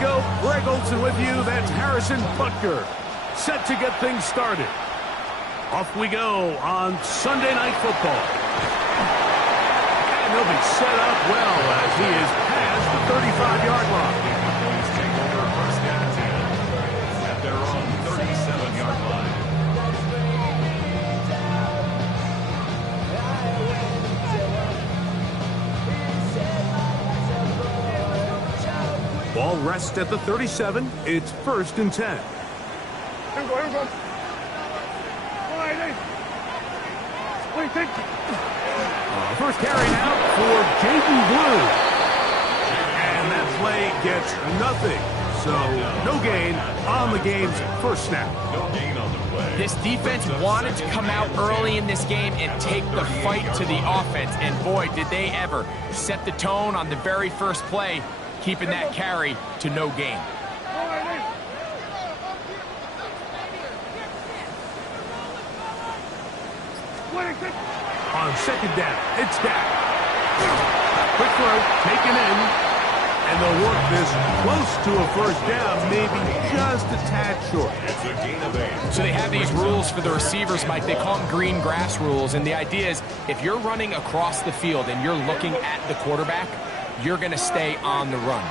go. Greg Olson with you. That's Harrison Butker. Set to get things started. Off we go on Sunday Night Football. And he'll be set up well as he is past the 35-yard line. Take over first down and 10 at their own 37-yard line. Ball rests at the 37. It's 1st and 10. Here we go. First carry now for Jaden Blue. And that play gets nothing. So no gain on the game's first snap. No gain on the play. This defense wanted to come out early in this game and take the fight to the offense. And boy, did they ever set the tone on the very first play, keeping that carry to no gain. On second down, it's Dak. Quick throw, taken in, and they'll work this close to a first down, maybe just a tad short. It's a gain of 8. So they have these rules for the receivers, Mike. They call them green grass rules, and the idea is if you're running across the field and you're looking at the quarterback, you're going to stay on the run.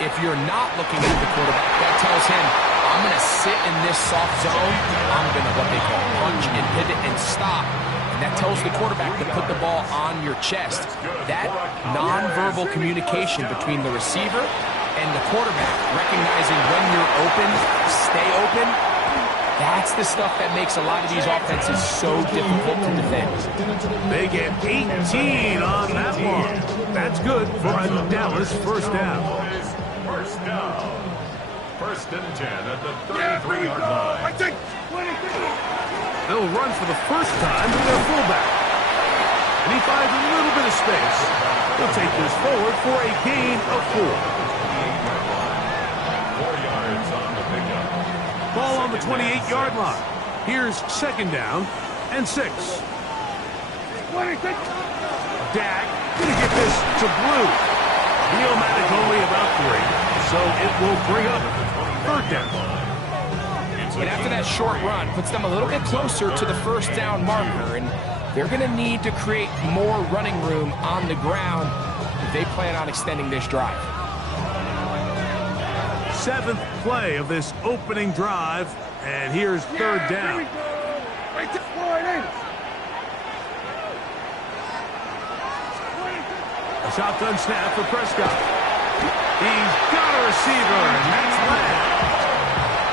If you're not looking at the quarterback, that tells him, I'm going to sit in this soft zone. I'm going to what they call punch and pivot and stop. That tells the quarterback to put the ball on your chest. That nonverbal communication between the receiver and the quarterback, recognizing when you're open, stay open, that's the stuff that makes a lot of these offenses so difficult to defend. They get 18 on that one. That's good for a Dallas first down. First down. 1st and 10 at the 33-yard line. They'll run for the first time to their fullback. And he finds a little bit of space. He'll take this forward for a gain of 4. 4 yards on the pickup. Ball on the 28-yard line. Here's 2nd down and 6. Dak gonna get this to Blue. He'll manage only about 3, so it will bring up 3rd down. And after that short run, puts them a little bit closer to the first down marker, and they're going to need to create more running room on the ground if they plan on extending this drive. 7th play of this opening drive, and here's 3rd down. A shotgun snap for Prescott. He's got a receiver, and that's Lamb.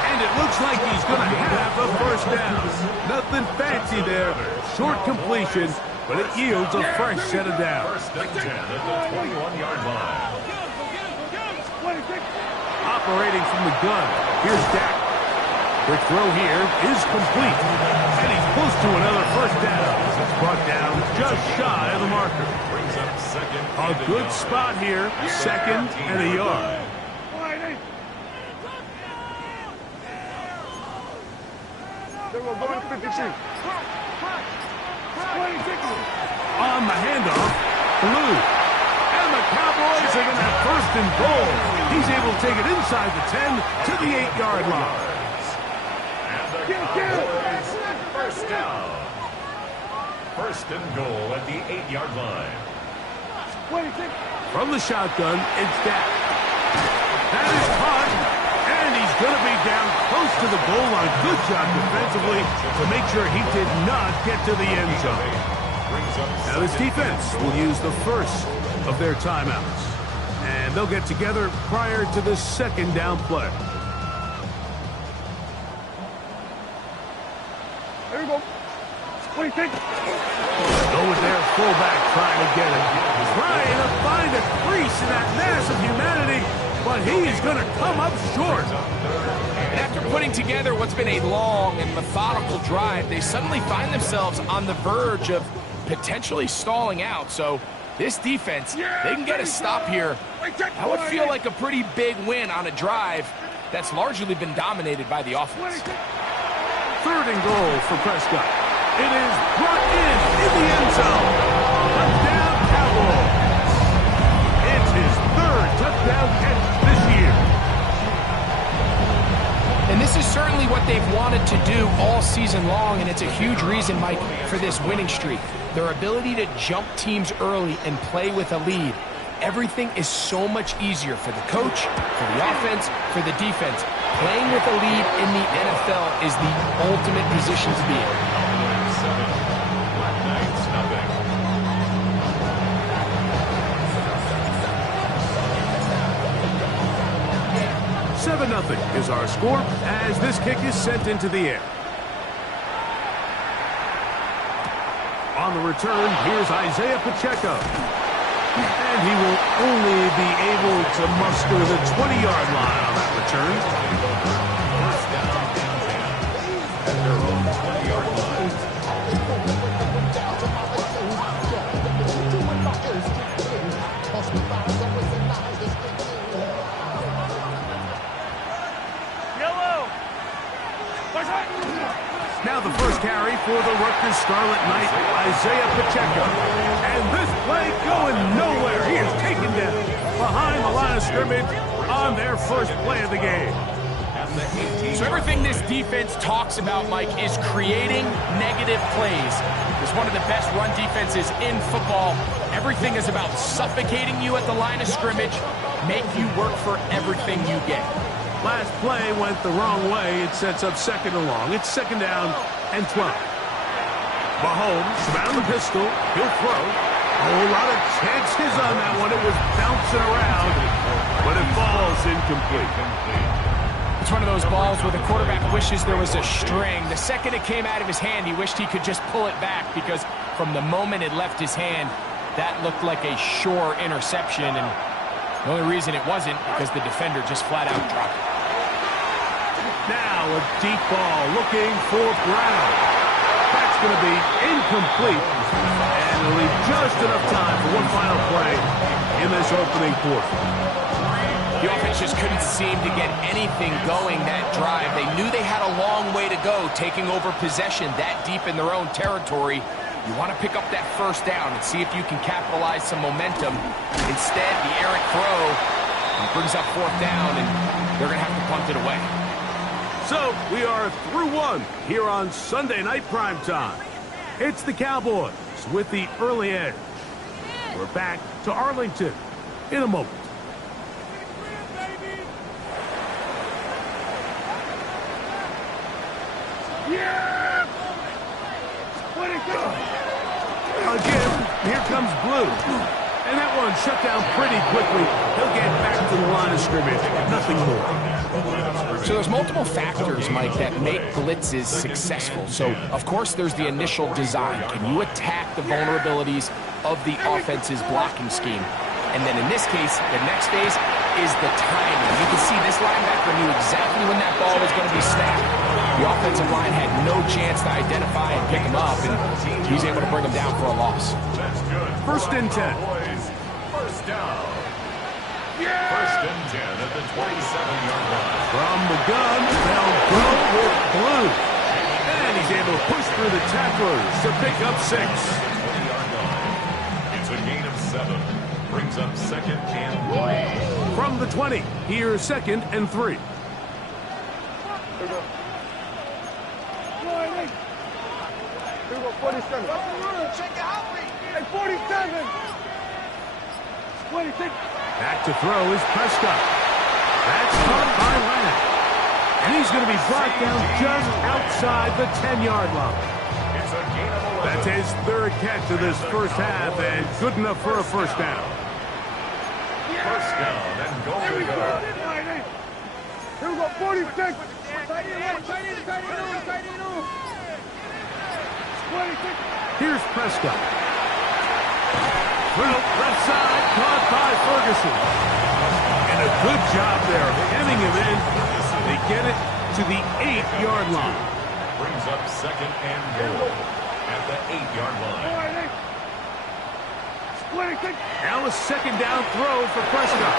And it looks like he's going to have a first down. Nothing fancy there. Short completion, but it yields a fresh set of downs. 1st and 10 at the 21-yard line. Operating from the gun, here's Dak. Quick throw here is complete. And he's close to another first down. It's brought down just shy of the marker. Brings up 2nd. A good spot here, 2nd and a yard. On the handoff, Blue. And the Cowboys are going to have 1st and goal. He's able to take it inside the 10 to the 8-yard line. And the Cowboys, 1st down. 1st and goal at the 8-yard line. From the shotgun, it's Dak. That is caught, and he's going to be down close to the goal line. Good job defensively to make sure he did not get to the end zone. Now this defense will use the first of their timeouts, and they'll get together prior to the 2nd down play. There we go. Go with their fullback trying to get it. Trying to find a crease in that mass of humanity, but he is going to come up short. And after putting together what's been a long and methodical drive, they suddenly find themselves on the verge of potentially stalling out. So this defense, they can get a stop here. That would feel like a pretty big win on a drive that's largely been dominated by the offense. 3rd and goal for Prescott. It is brought in the end zone. Touchdown, Cowboys. It's his 3rd touchdown catch this year. season long, and it's a huge reason, Mike, for this winning streak. Their ability to jump teams early and play with a lead. Everything is so much easier for the coach, for the offense, for the defense. Playing with a lead in the NFL is the ultimate position to be in. 7-0 is our score as this kick is sent into the air. On the return, here's Isaiah Pacheco. And he will only be able to muster the 20-yard line on that return. First down and 10 at their own 20-yard line. Now the first carry for the Rutgers Scarlet Knight, Isaiah Pacheco. And this play going nowhere. He is taken down behind the line of scrimmage on their first play of the game. So everything this defense talks about, Mike, is creating negative plays. It's one of the best run defenses in football. Everything is about suffocating you at the line of scrimmage, make you work for everything you get. Last play went the wrong way. It sets up second and long. It's second down and 12. Mahomes around the pistol. He'll throw. A whole lot of chances on that one. It was bouncing around, but it falls incomplete. It's one of those balls where the quarterback wishes there was a string. The second it came out of his hand, he wished he could just pull it back because from the moment it left his hand, that looked like a sure interception. And the only reason it wasn't because the defender just flat out dropped it. Now a deep ball looking for Brown. That's going to be incomplete. And it'll leave just enough time for one final play in this opening quarter. The offense just couldn't seem to get anything going that drive. They knew they had a long way to go taking over possession that deep in their own territory. You want to pick up that first down and see if you can capitalize some momentum. Instead, the errant throw brings up fourth down, and they're going to have to punt it away. So we are through one here on Sunday Night Primetime. It's the Cowboys with the early edge. We're back to Arlington in a moment. Yeah! Again, here comes Blue. And that one shut down pretty quickly. He'll get back to the line of scrimmage. Nothing more. So there's multiple factors, Mike, that make blitzes successful. So, of course, there's the initial design. Can you attack the vulnerabilities of the offense's blocking scheme? And then in this case, the next phase is the timing. You can see this linebacker knew exactly when that ball was going to be snapped. The offensive line had no chance to identify and pick him up, and he's able to bring him down for a loss. That's good. First and 10. First down. First and 10 at the 27-yard line. From the gun, they'll go with Blue. And he's able to push through the tacklers to pick up 6. 20-yard line. It's a gain of 7. Brings up second and 3. From the 20, here's second and 3. Here we go. Here we go, 47. Check out. Hey, 47. 26. Back to throw is Prescott. That's caught by Lamb. And he's going to be brought down just outside the 10-yard line. It's a gain of 11. That's his third catch of this first half, and good enough for a first down. First down and goal to go. Here we go, 46. Tight end on. 26. Here's Prescott. Through left side, caught by Ferguson. And a good job there of hemming him in. They get it to the 8-yard line. Brings up second and goal at the 8-yard line. 26. Now a second down throw for Prescott.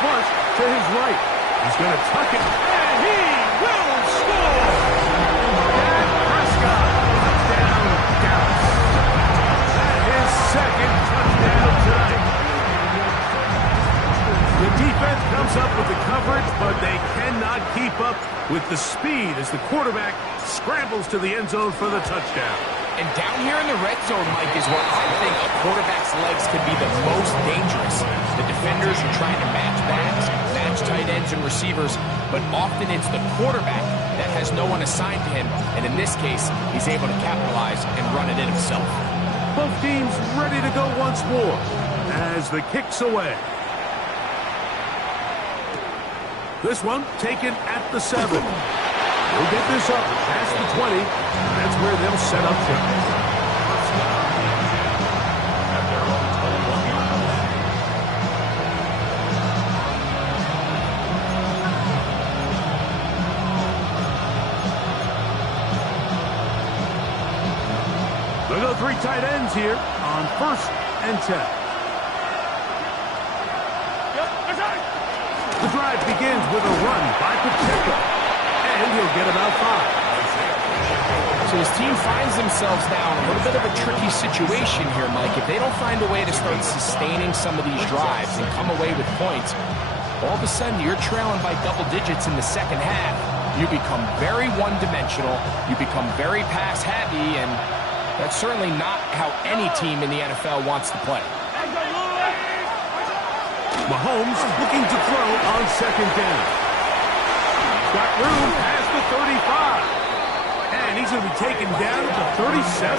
Flush to his right. He's going to tuck it, and he will score! Dak Prescott, touchdown, Dallas. That is second touchdown tonight. The defense comes up with the coverage, but they cannot keep up with the speed as the quarterback scrambles to the end zone for the touchdown. And down here in the red zone, Mike, is where I think a quarterback's legs could be the most dangerous. The defenders are trying to match backs, match tight ends and receivers, but often it's the quarterback that has no one assigned to him, and in this case, he's able to capitalize and run it in himself. Both teams ready to go once more as the kick's away. This one taken at the 7. He'll get this up past the 20. That's where they'll set up shop. At their own 21 yards. They'll go 3 tight ends here on 1st and 10. The drive begins with a run by Pacheco, and he'll get about 5. So his team finds themselves now in a little bit of a tricky situation here, Mike. If they don't find a way to start sustaining some of these drives and come away with points, all of a sudden you're trailing by double digits in the second half. You become very one-dimensional. You become very pass-heavy, and that's certainly not how any team in the NFL wants to play. Mahomes looking to throw on 2nd down. Got room past the 35. And he's going to be taken down at the 37.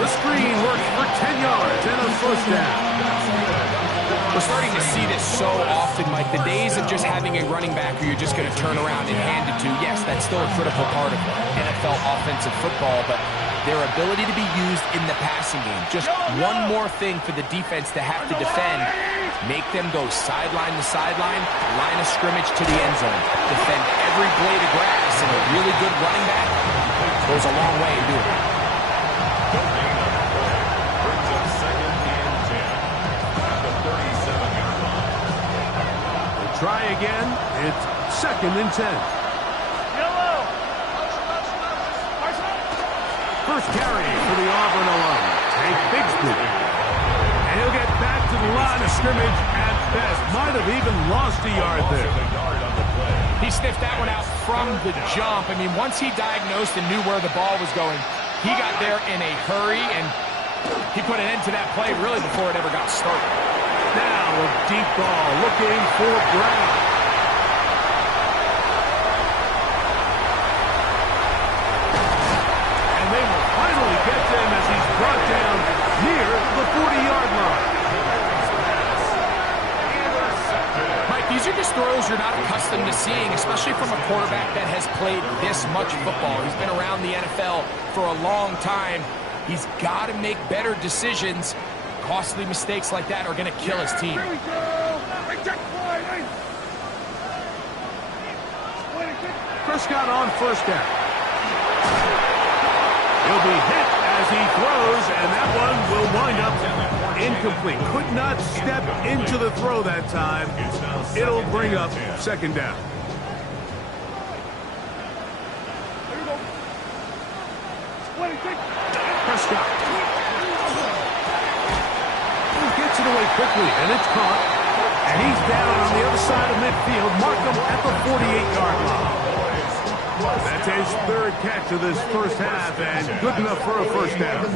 The screen works for 10 yards and a 1st down. We're starting to see this so often, Mike. The days of just having a running back who you're just going to turn around and hand it to, yes, that's still a critical part of NFL offensive football, but their ability to be used in the passing game. Just one more thing for the defense to have to defend. Make them go sideline to sideline, line of scrimmage to the end zone. Defend every blade of grass, and a really good running back goes a long way in doing it. Brings up 2nd and 10 at the 37-yard line. We'll try again. It's 2nd and 10. First carry for the Auburn alum, Tank Bigsby. And he'll get back to the line of scrimmage at best. Might have even lost a yard there. He sniffed that one out from the jump. I mean, once he diagnosed and knew where the ball was going, he got there in a hurry, and he put an end to that play really before it ever got started. Now a deep ball looking for Brown. Get them as he's brought down near the 40-yard line. Mike, these are just throws you're not accustomed to seeing, especially from a quarterback that has played this much football. He's been around the NFL for a long time. He's got to make better decisions. Costly mistakes like that are going to kill his team. Here we go. Prescott on 1st down. He'll be hit as he throws, and that one will wind up incomplete. Could not step into the throw that time. It'll bring up 2nd down. Prescott. Gets it away quickly, and it's caught. And he's down on the other side of midfield. Mark him at the 48-yard line. That's his 3rd catch of this first half, and good enough for a 1st down.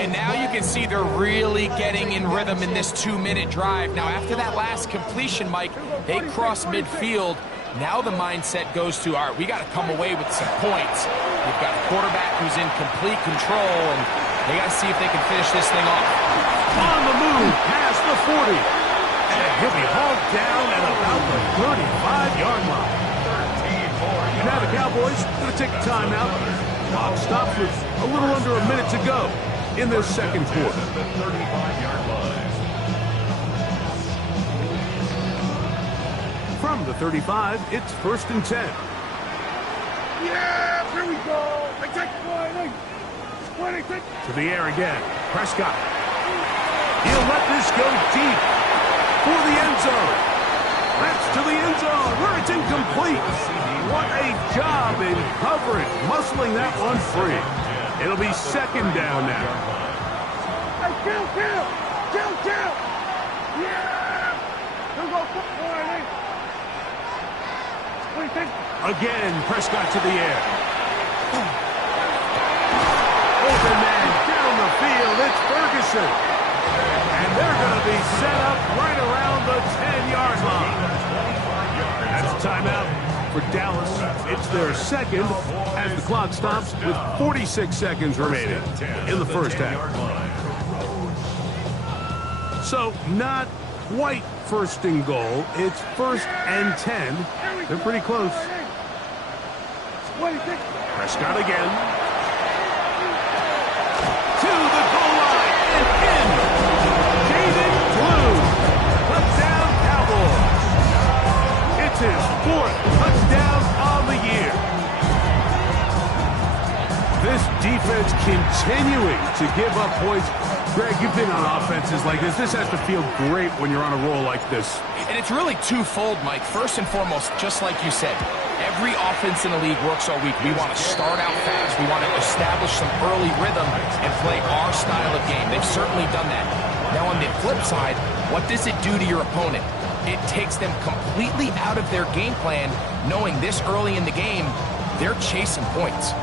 And now you can see they're really getting in rhythm in this 2-minute drive. Now, after that last completion, Mike, they cross midfield. Now the mindset goes to, all right, we got to come away with some points. They've got a quarterback who's in complete control, and they got to see if they can finish this thing off. On the move, past the 40. And he'll be hauled down at about the 35-yard line. Now the Cowboys going to take a timeout. Clock stops with a little under a minute to go in their 2nd quarter. The 35-yard line. From the 35, it's 1st and 10. Yeah, here we go. To the air again. Prescott. He'll let this go deep for the end zone. That's to the end zone where it's incomplete. What a job in coverage, muscling that one free. It'll be 2nd down now. Hey, kill! Yeah! Here we go, Again, Prescott to the air. Open man down the field. It's Ferguson. And they're going to be set up right around the 10-yard line. That's a timeout for Dallas. It's their second as the clock stops with 46 seconds remaining in the first half. So not quite first and goal. It's 1st and 10. They're pretty close. Prescott again. To the goal line and in. David Blue. Touchdown Cowboys. It's his 4th touchdown on the year. This defense continuing to give up points. Greg, you've been on offenses like this. This has to feel great when you're on a roll like this. And it's really twofold, Mike. First and foremost, just like you said, every offense in the league works all week. We want to start out fast. We want to establish some early rhythm and play our style of game. They've certainly done that. Now, on the flip side, what does it do to your opponent? It takes them completely out of their game plan, knowing this early in the game, they're chasing points.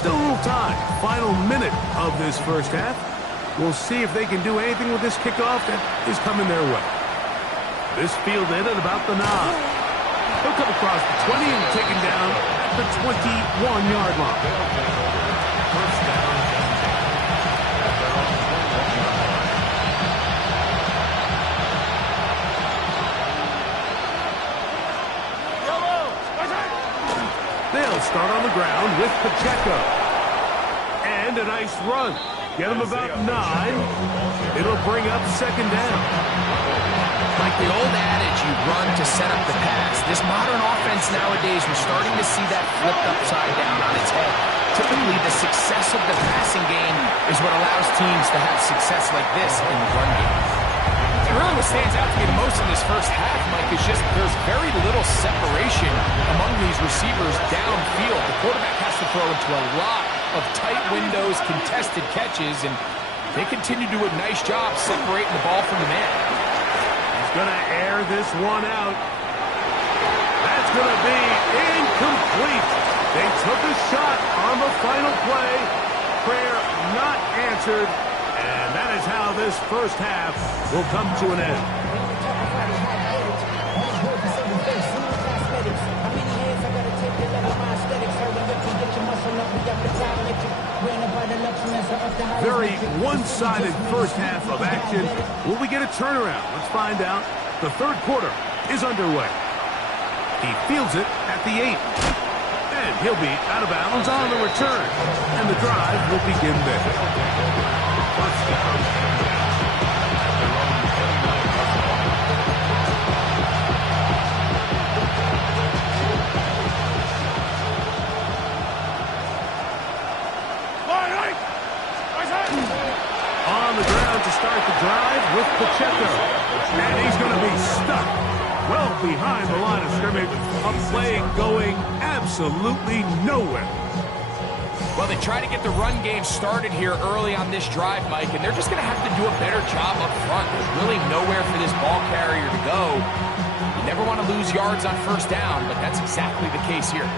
Still a little time. Final minute of this first half. We'll see if they can do anything with this kickoff that is coming their way. This fielded at about the 9. He'll come across the 20 and taken down at the 21-yard line. First down. They'll start on the ground with Pacheco. And a nice run. Get him about 9. It'll bring up 2nd down. Like the old adage, you run to set up the pass. This modern offense nowadays, we're starting to see that flipped upside down on its head. Typically, the success of the passing game is what allows teams to have success like this in the run game. And really what stands out to me the most in this first half, Mike, is just there's very little separation among these receivers downfield. The quarterback has to throw into a lot of tight windows, contested catches, and they continue to do a nice job separating the ball from the man. He's going to air this one out. That's going to be incomplete. They took a shot on the final play. Prayer not answered. And that is how this first half will come to an end. Very one-sided first half of action. Will we get a turnaround? Let's find out. The third quarter is underway. He fields it at the 8. And he'll be out of bounds on the return. And the drive will begin there. First down. On the ground to start the drive with Pacheco. And he's going to be stuck well behind the line of scrimmage. A play going absolutely nowhere. Well, they try to get the run game started here early on this drive, Mike, and they're just going to have to do a better job up front. There's really nowhere for this ball carrier to go. You never want to lose yards on first down, but that's exactly the case here.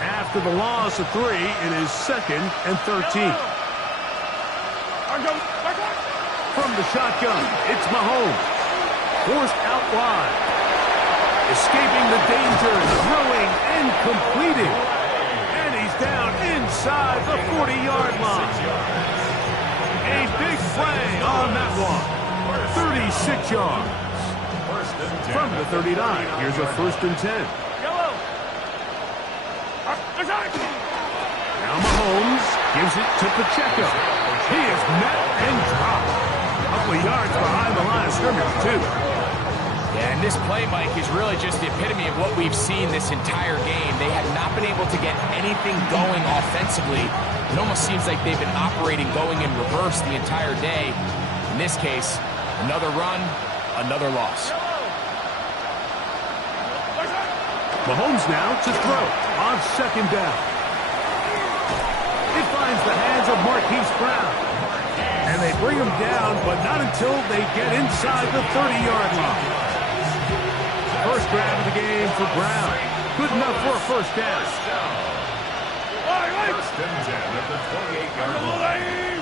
After the loss of 3, it is 2nd and 13. From the shotgun, it's Mahomes. Forced out wide. Escaping the danger, throwing and completing. And he's down inside the 40-yard line. A big play on that one. 36 yards. From the 39, here's a 1st and 10. Now Mahomes gives it to Pacheco. He is met and dropped. A couple of yards behind the line of scrimmage, too. Yeah, and this play, Mike, is really just the epitome of what we've seen this entire game. They have not been able to get anything going offensively. It almost seems like they've been operating going in reverse the entire day. In this case, another run, another loss. Mahomes now to throw on 2nd down. It finds the hands of Marquise Brown. And And they bring him down, but not until they get inside the 30-yard line. First grab of the game for Brown. Good enough for a first down. First and 10 at the 28-yard line.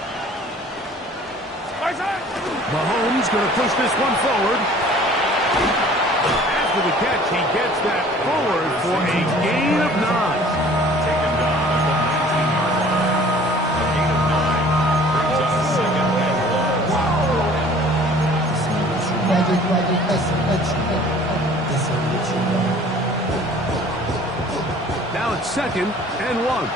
Mahomes going to push this one forward. After the catch, he gets that forward for a gain of 9. Taken down at the 19-yard line. A gain of 9 brings us second and long. Now it's second and 1.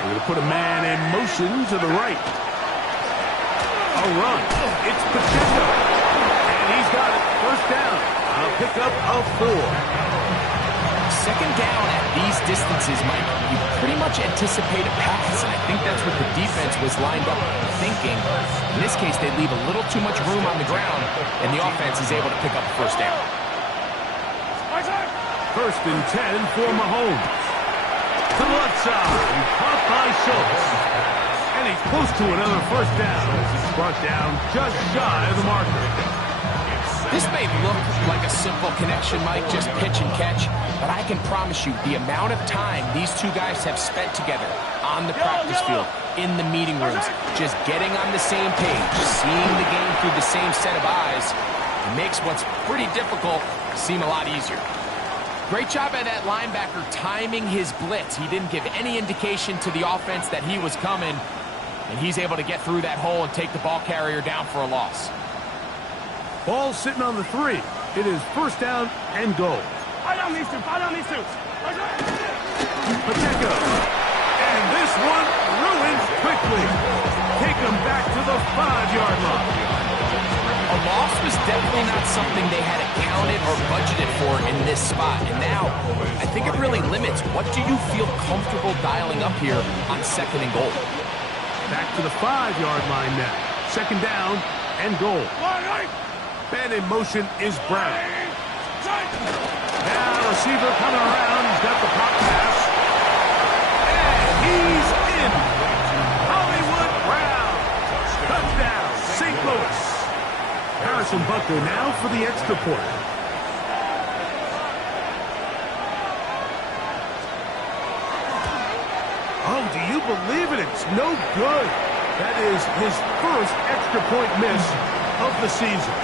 They're going to put a man in motion to the right. A run. It's Pacheco. And he's got it. First down. A pickup of 4. Second down at these distances, Mike, you pretty much anticipate a pass, and I think that's what the defense was lined up thinking. In this case, they leave a little too much room on the ground, and the offense is able to pick up a first down. First and 10 for Mahomes. To the left side, caught by Schultz. And he's close to another first down. He's brought down just shy of the marker. This may look like a simple connection, Mike, just pitch and catch, but I can promise you the amount of time these two guys have spent together on the practice field, in the meeting rooms, just getting on the same page, seeing the game through the same set of eyes, it makes what's pretty difficult seem a lot easier. Great job by that linebacker timing his blitz. He didn't give any indication to the offense that he was coming, and he's able to get through that hole and take the ball carrier down for a loss. Ball sitting on the 3. It is first down and goal. Pacheco. And this one ruins quickly. Take him back to the 5-yard line. A loss was definitely not something they had accounted or budgeted for in this spot. And now, I think it really limits what do you feel comfortable dialing up here on second and goal. Back to the 5-yard line now. Second down and goal. Man in motion is Brown. Now receiver coming around. He's got the pop pass. And he's in. Hollywood Brown. Touchdown, St. Louis. Harrison Butker now for the extra point. Oh, do you believe it? It's no good. That is his first extra point miss of the season.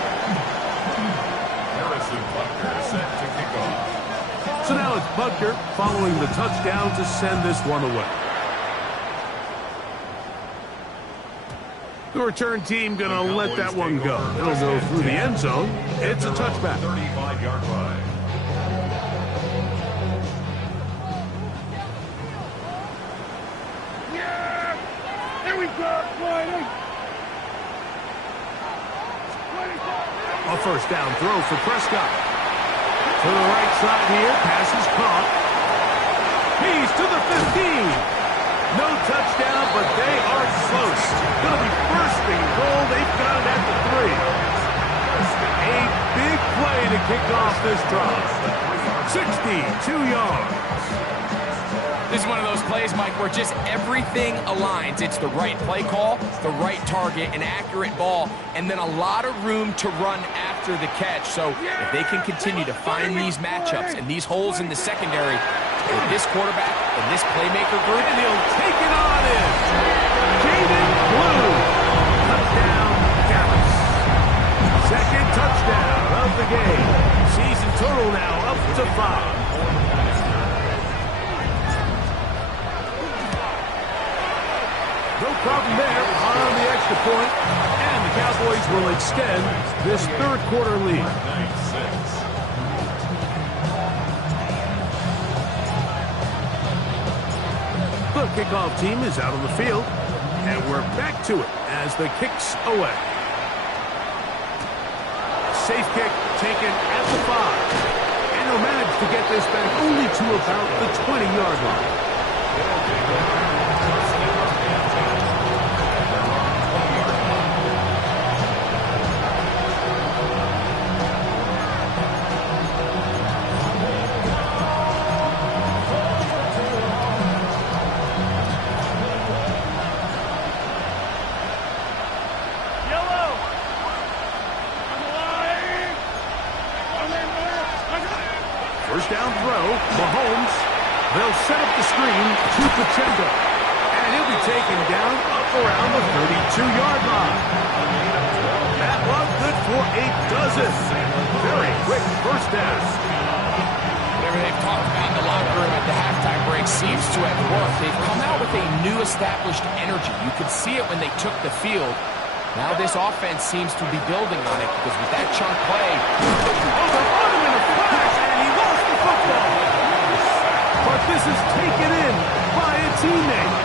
Harrison Butker set to kick off. So now it's Butker following the touchdown to send this one away. The return team going to let that one go. It'll go through the end zone. It's a touchback. 35-yard line. Yeah! Here we go, Whitey! A first down throw for Prescott. To the right side here. Pass is caught. He's to the 15. No touchdown, but they are close. Going to be first and goal. They've got it at the 3. A big play to kick off this drive. 62 yards. This is one of those plays, Mike, where just everything aligns. It's the right play call, the right target, an accurate ball, and then a lot of room to run after the catch. So if they can continue to find these matchups and these holes in the secondary with this quarterback and this playmaker group, And he'll take it on in. Jaden Blue. Touchdown, Dallas. Second touchdown of the game. Season total now up to 5. No problem there on the extra point, and the Cowboys will extend this third quarter lead. The kickoff team is out on the field, and we're back to it as the kick's away. Safe kick taken at the 5, and they'll manage to get this back only to about the 20-yard line. First down throw, Mahomes. They'll set up the screen to Pacheco. And he'll be taken down up around the 32-yard line. That was good for a dozen. Very quick first down. Whatever they've talked about in the locker room at the halftime break seems to have worked. They've come out with a new established energy. You could see it when they took the field. Now this offense seems to be building on it because with that chunk play, on him in a flash, and he lost the football. But this is taken in by a teammate.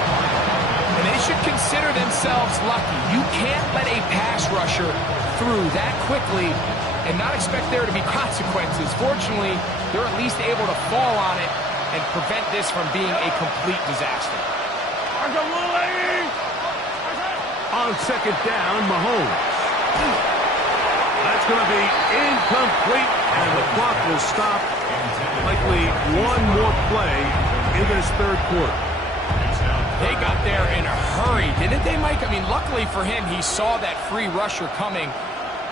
and they should consider themselves lucky. You can't let a pass rusher through that quickly and not expect there to be consequences. Fortunately, they're at least able to fall on it and prevent this from being a complete disaster. On second down, Mahomes. That's going to be incomplete, and the clock will stop. Likely one more play in this third quarter. They got there in a hurry, didn't they, Mike? I mean, luckily for him, he saw that free rusher coming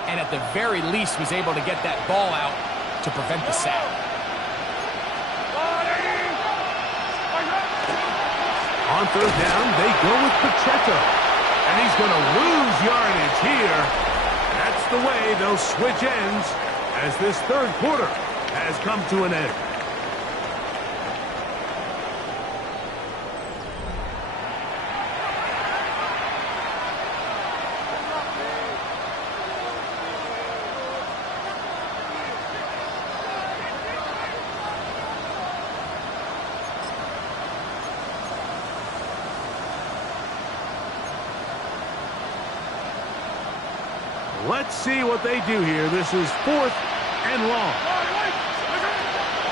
and at the very least was able to get that ball out to prevent the sack. On third down, they go with Pacheco. And he's going to lose yardage here. That's the way they'll switch ends as this third quarter has come to an end. Let's see what they do here. This is 4th and long.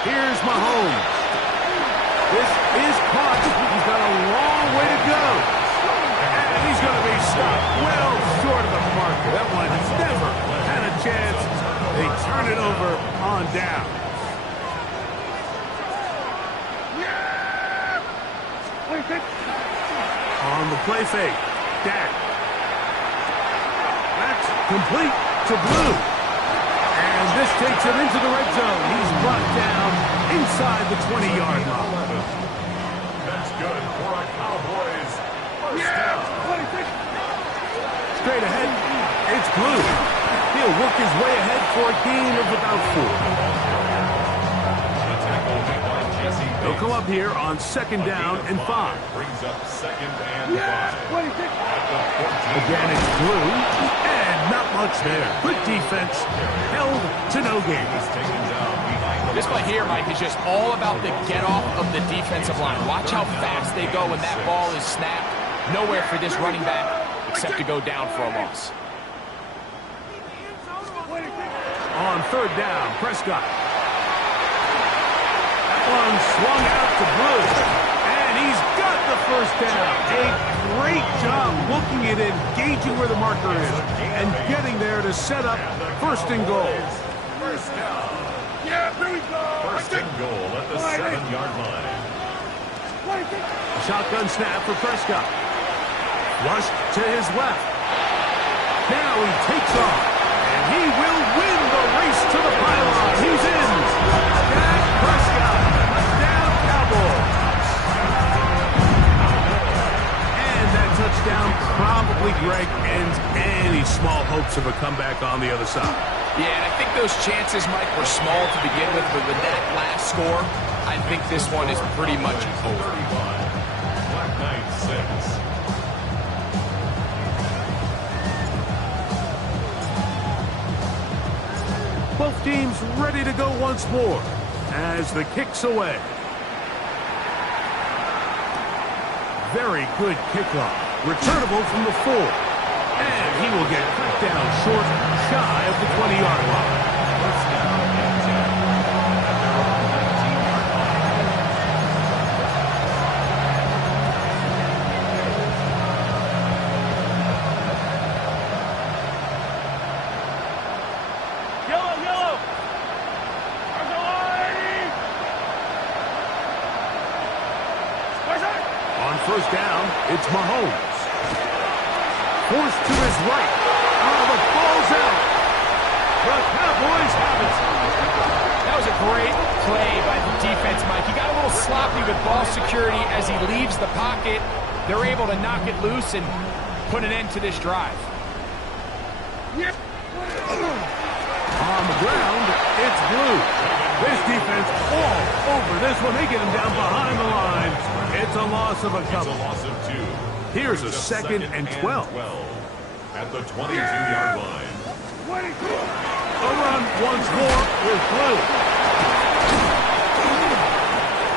Here's Mahomes. This is caught. He's got a long way to go. And he's going to be stopped well short of the marker. That one never had a chance. They turn it over on down. On the play fake, Dak. Complete to Blue. And this takes him into the red zone. He's brought down inside the 20-yard line. That's good for a Cowboys first down. Straight ahead, it's Blue. He'll work his way ahead for a gain of about 4. He'll come up here on 2nd down and 5. Brings up 2nd and 5. Again, it's Blue. And not much there. Good defense. Held to no gain. This play here, Mike, is just all about the get-off of the defensive line. Watch how fast they go when that ball is snapped. Nowhere for this running back except to go down for a loss. On 3rd down, Prescott. That one swung out to Blue. And he's got the first down. A great job looking at it, gauging where the marker is, and getting there to set up 1st and goal. First down. Yeah, here we go. 1st and goal at the 7-yard line. A shotgun snap for Prescott. Rushed to his left. Now he takes off, and he will win the race to the pylon. He's in. Dak Prescott, touchdown Cowboys. And that touchdown probably, Greg, ends any small hopes of a comeback on the other side. Yeah, and I think those chances, Mike, were small to begin with, but with that last score, I think this one is pretty much over. Black Knight 6. Both teams ready to go once more as the kick's away. Very good kickoff. Returnable from the 4. And he will get cut down short, shy of the 20-yard line. First down and 10. At their own 19-yard line. Yellow. On 1st down, it's Mahomes. Forced to his right. Oh, the ball's out. The Cowboys have it. That was a great play by the defense, Mike. He got a little sloppy with ball security as he leaves the pocket. They're able to knock it loose and put an end to this drive. On the ground, it's blue. This defense all over this one. They get him down behind the line. It's a loss of a couple. It's a loss of 2. Here's a second and 12. At the 22-yard line. A run once more with blue.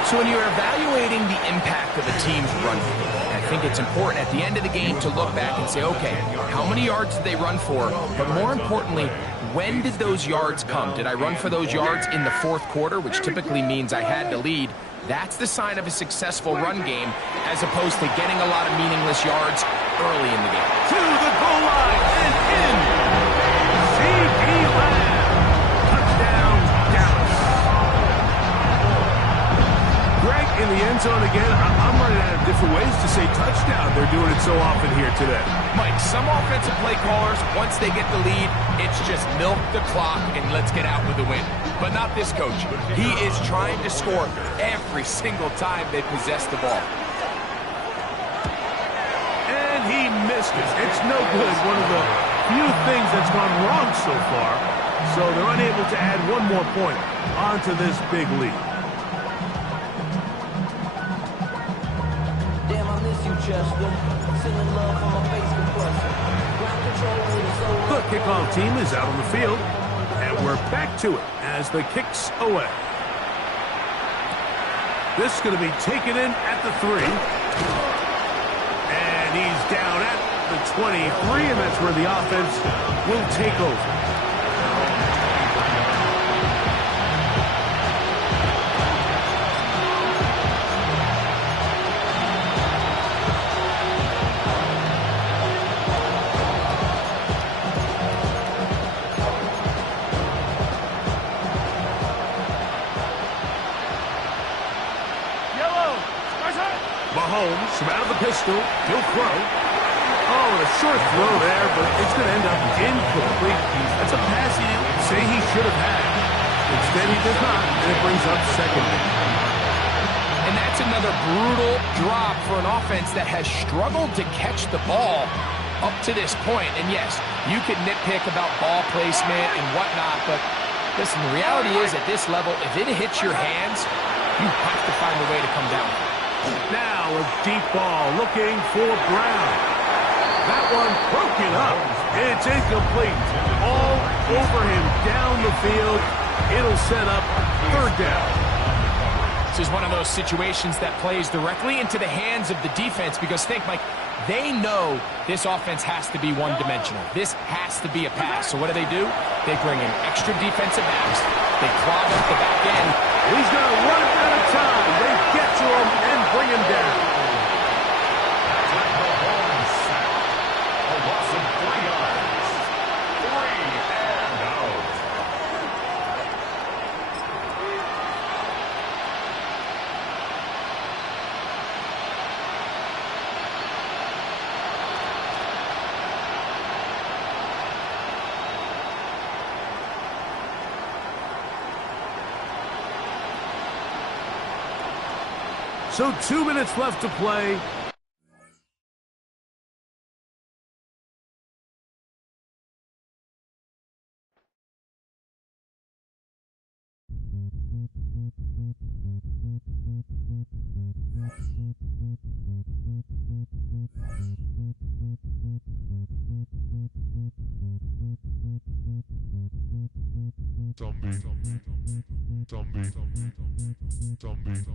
So when you're evaluating the impact of a team's run game, I think it's important at the end of the game to look back and say, okay, how many yards did they run for? But more importantly, when did those yards come? Did I run for those yards in the fourth quarter, which typically means I had to lead? That's the sign of a successful run game, as opposed to getting a lot of meaningless yards early in the game. To the goal line and in. C.D. Lamb. Touchdown, Dallas. Greg in the end zone again. I'm running out of different ways to say touchdown. They're doing it so often here today. Mike, some offensive play callers, once they get the lead, it's just milk the clock and let's get out with the win. But not this coach. He is trying to score every single time they possess the ball. And he missed it. It's no good. One of the few things that's gone wrong so far. So they're unable to add one more point onto this big lead. Damn, I miss you, Chester. Sending love from my face compressor. Ground control with a soul. The kickoff team is out on the field. And we're back to it as the kick's away. This is going to be taken in at the 3. And he's down at the 23, and that's where the offense will take over. Mahomes from out of the pistol. He'll throw. Oh, and a short throw there, but it's going to end up incomplete. That's a pass he didn't say he should have had. Instead, he does not, and it brings up second. And that's another brutal drop for an offense that has struggled to catch the ball up to this point. And yes, you can nitpick about ball placement and whatnot, but listen, the reality is at this level, if it hits your hands, you have to find a way to come down. Now a deep ball looking for Brown. That one broken up. It's incomplete. All over him down the field. It'll set up third down. This is one of those situations that plays directly into the hands of the defense because think, Mike, they know this offense has to be one-dimensional. This has to be a pass. So what do? They bring in extra defensive backs. They clog up the back end. He's going to run it out of time. They get to him and bring him down. A loss of 3 yards. 3 and out. So 2 minutes left to play. Zombie.